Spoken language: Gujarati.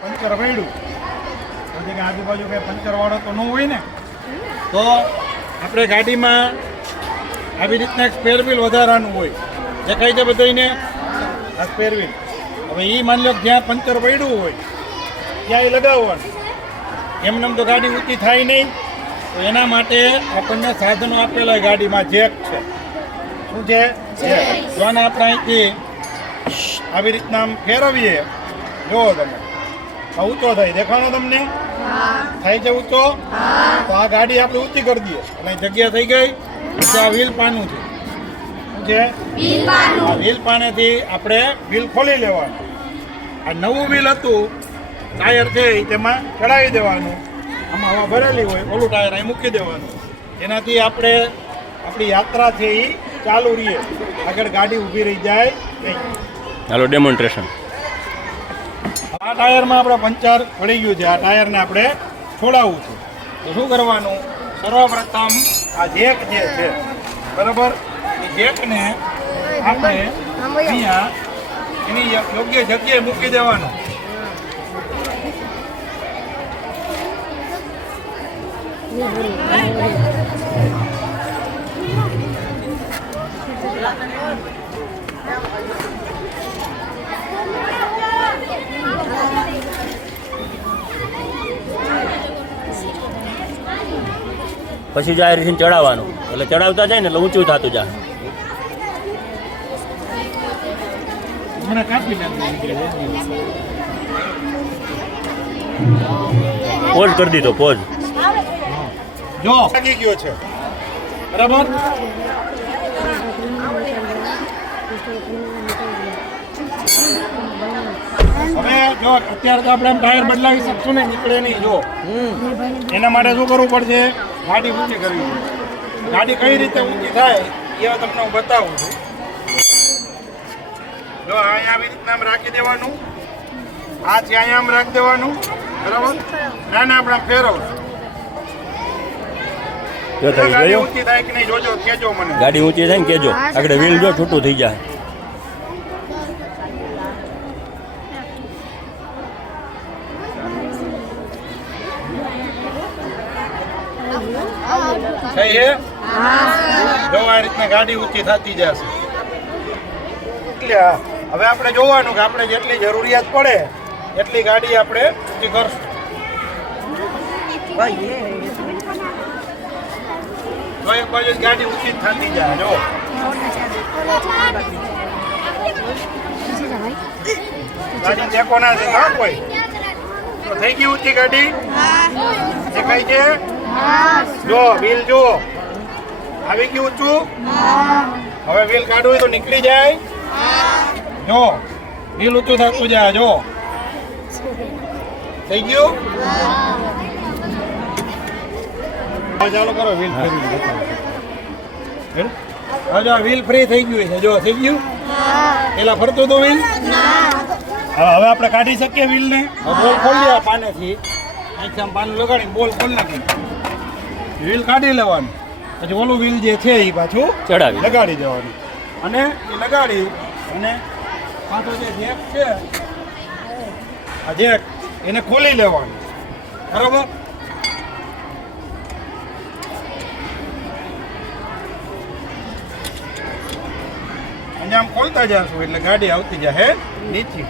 પંચર પડ્યું તો કે આજુબાજુ કંઈ પંચરવાળો તો ન હોય ને, તો આપણે ગાડીમાં આવી રીતના એક સ્પેર વ્હીલ વધારાનું હોય. દેખાય છે બધાને આ સ્પેર વ્હીલ. હવે એ માની લો જ્યાં પંચર પડ્યું હોય ત્યાં એ લગાવવાનું. એમને તો ગાડી ઊંચી થાય નહીં, તો એના માટે આપણને સાધનો આપેલા હોય ગાડીમાં. જેક છે, શું છે? જો આને આપણે અહીંથી આવી રીતના આમ ફેરવીએ, જુઓ તમે આ ઊંચો થાય, દેખાણો તમને? થાય છે ઊંચો? તો આ ગાડી આપણે ઊંચી કરી દઈએ એટલે જગ્યા થઈ ગઈ. આ વ્હીલ પાનું છે. શું છે? આ વ્હીલ પાનેથી આપણે વ્હીલ ખોલી લેવાનું. આ નવું વ્હીલ હતું, ટાયર છે એ તેમાં ચડાવી દેવાનું. આમાં હવા ભરેલી હોય, ઓલું ટાયર અહીં મૂકી દેવાનું. એનાથી આપણે આપણી યાત્રા છે એ ચાલુ રહીએ, આગળ ગાડી ઊભી રહી જાય નહીં. ચાલો ડેમોન્સ્ટ્રેશન. આ ટાયરમાં આપણે પંચર પડી ગયું છે, આ ટાયરને આપણે છોડાવવું છે. તો શું કરવાનું? સર્વપ્રથમ આ જેક જે છે બરાબર, એ જેકને આપણે અહીંયા એની યોગ્ય જગ્યાએ મૂકી દેવાનું. પછી જો આ રીતે ચડાવવાનું, એટલે ચડાવતા જાય ને એટલે ઊંચું થતું જાય. મને કાપી નાખ્યું. પોઝ કરી દીધો, પોઝ. જો લાગી ગયો છે બરાબર. હવે જો અત્યારે તો આપણે ટાયર બદલાવી શકશું ને, નીકળે નહીં. જો એના માટે શું કરવું પડશે? ગાડી ઊંચી કરવી પડશે. ગાડી કઈ રીતે ઊંચી થાય એ તમને હું બતાવું છું. જો અહીંયા આવી રીતના આમ રાખી દેવાનું, આ છે અહીંયા આમ રાખી દેવાનું બરાબર. નાના આપણે ફેરવશું. ગાડી ઊંચી થાય કે નહીં જોજો, કેજો મને. ગાડી ઊંચી થાય ને કેજો, આગળ વ્હીલ જો છૂટું થઈ જાય. સહી હે? જો આ રીતના ગાડી ઊંચી થતી જશે. એટલે હવે આપણે જોવાનું કે આપણે જેટલી જરૂરિયાત પડે એટલી ગાડી આપણે ઊંચી કરશું. જો એક બાજુ ગાડી ઊંચી થતી જાય. જો ગાડી ટેકો ના છે ના કોઈ, તો થઈ ગઈ ઊંચી ગાડી. દેખાય છે? જો વ્હીલ જો આવી ગયું ઊંચું. હવે વ્હીલ કાઢવું હોય તો નીકળી જાય. જો વ્હીલ ઊંચું થતું જાય. જો થઈ ગયું. ચાલો કરો વ્હીલ ફરી. હવે જો વ્હીલ ફ્રી થઈ ગયું છે. જો થઈ ગયું. પેલા ફરતું હતું વ્હીલ. હવે આપણે કાઢી શકીએ વ્હીલને. બોલ ખોલી દે પાનેથી. અહીંથી આમ પાનું લગાડીને બોલ ખોલી નાખી વ્હીલ કાઢી લેવાનું. પછી ઓલું વ્હીલ જે છે એ પાછું ચડાવી લગાડી દેવાનું. અને એ લગાડી અને પાછો જે જેક છે આ જેક એને ખોલી લેવાનું બરાબર. અને આમ ખોલતા જશું એટલે ગાડી આવતી જાય નીચે.